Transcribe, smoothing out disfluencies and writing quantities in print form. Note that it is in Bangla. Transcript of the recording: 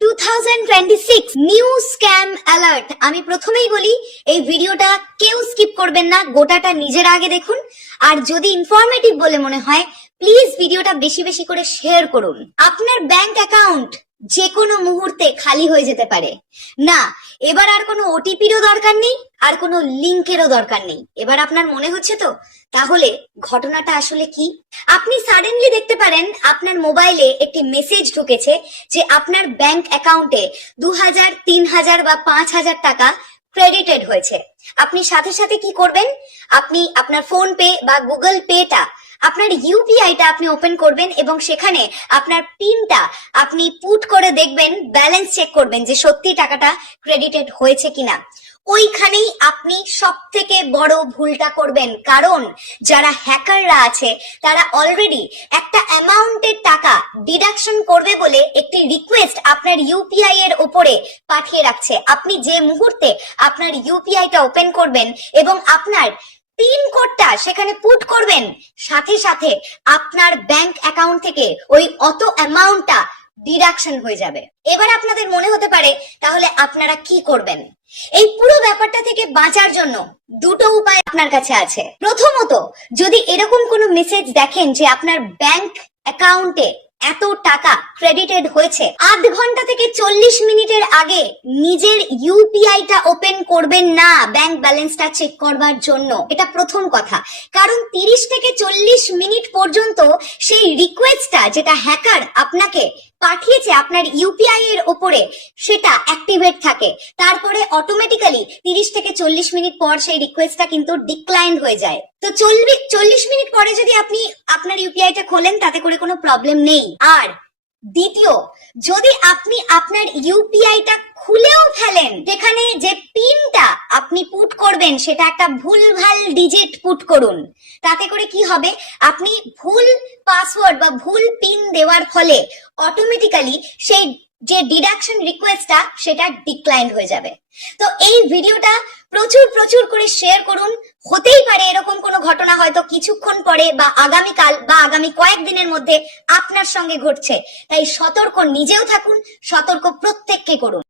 2026 নিউ স্ক্যাম অ্যালার্ট। আমি প্রথমেই বলি এই ভিডিওটা কেউ স্কিপ করবেন না, গোটাটা নিজের আগে দেখুন। আর যদি ইনফরমেটিভ বলে মনে হয় প্লিজ ভিডিওটা বেশি বেশি করে শেয়ার করুন। আপনার ব্যাংক অ্যাকাউন্ট যে কোনো মুহূর্তে খালি হয়ে যেতে পারে। না, এবার আর কোনো ওটিপিরও দরকার নেই, আর কোনো লিংকেরও দরকার নেই। এবার আপনার মনে হচ্ছে তো? তাহলে ঘটনাটা আসলে কি? আপনি সাডেনলি দেখতে পারেন আপনার মোবাইলে একটি মেসেজ ঢুকেছে যে আপনার ব্যাংক অ্যাকাউন্টে 2000, 3000 বা 5000 টাকা ক্রেডিটেড হয়েছে। আপনি সাথে সাথে কি করবেন? আপনি আপনার ফোন পে বা গুগল পেটা, আপনার ইউপিআইটা আপনি ওপেন করবেন এবং সেখানে আপনার পিনটা আপনি পুট করে দেখবেন, ব্যালেন্স চেক করবেন যে সত্যি টাকাটা ক্রেডিটেড হয়েছে কিনা। ওইখানেই আপনি সব থেকে বড় ভুলটা করবেন, কারণ যারা হ্যাকাররা আছে তারা অলরেডি একটা অ্যামাউন্টের টাকা ডিডাকশন করবে বলে একটি রিকোয়েস্ট আপনার ইউপিআই এর উপরে পাঠিয়ে রাখছে। আপনি যে মুহূর্তে আপনার ইউপিআইটা ওপেন করবেন এবং আপনার পিন কোডটা সেখানে পুট করবেন, সাথে সাথে আপনার ব্যাংক অ্যাকাউন্ট থেকে ওই অত অ্যামাউন্টটা ডিডাকশন হয়ে যাবে। এবার আপনাদের মনে হতে পারে তাহলে আপনারা কি করবেন? এই পুরো ব্যাপারটা থেকে বাঁচার জন্য দুটো উপায় আপনার কাছে আছে। প্রথমত, যদি এরকম কোনো মেসেজ দেখেন যে আপনার ব্যাংক অ্যাকাউন্টে এত টাকা ক্রেডিটেড হয়েছে, আধ ঘন্টা থেকে 40 মিনিটের আগে নিজের ইউপিআইটা ওপেন করবেন না ব্যাংক ব্যালেন্সটা চেক করবার জন্য। এটা প্রথম কথা। কারণ 30 থেকে 40 মিনিট পর্যন্ত সেই রিকোয়েস্টটা যেটা হ্যাকার আপনাকে পাঠিয়েছে আপনার ইউপিআই এর উপরে সেটা অ্যাক্টিভেট থাকে। তারপরে অটোমেটিক্যালি 30 থেকে 40 মিনিট পর সেই রিকোয়েস্টটা কিন্তু ডিক্লাইন হয়ে যায়। তো 40 মিনিট পরে যদি আপনি আপনার ইউপিআইটা খোলেন তাতে করে কোনো প্রবলেম নেই। আর দ্বিতীয়, যদি আপনি আপনার ইউপিআইটা খুলেও ফেলেন, সেখানে যে পিনটা আপনি পুট করবেন সেটা একটা ভুলভাল ডিজিট পুট করুন। তাতে করে কি হবে? আপনি ভুল পাসওয়ার্ড বা ভুল পিন দেওয়ার ফলে অটোমেটিক্যালি সেই যে ডিডাকশন রিকোয়েস্টটা সেটা ডিক্লাইন হয়ে যাবে। তো এই ভিডিওটা প্রচুর প্রচুর করে শেয়ার করুন। হতেই পারে এরকম কোনো ঘটনা হয়তো কিছুক্ষণ পরে বা আগামীকাল বা আগামী কয়েকদিনের মধ্যে আপনার সঙ্গে ঘটছে। তাই সতর্ক নিজেও থাকুন, সতর্ক প্রত্যেককে করুন।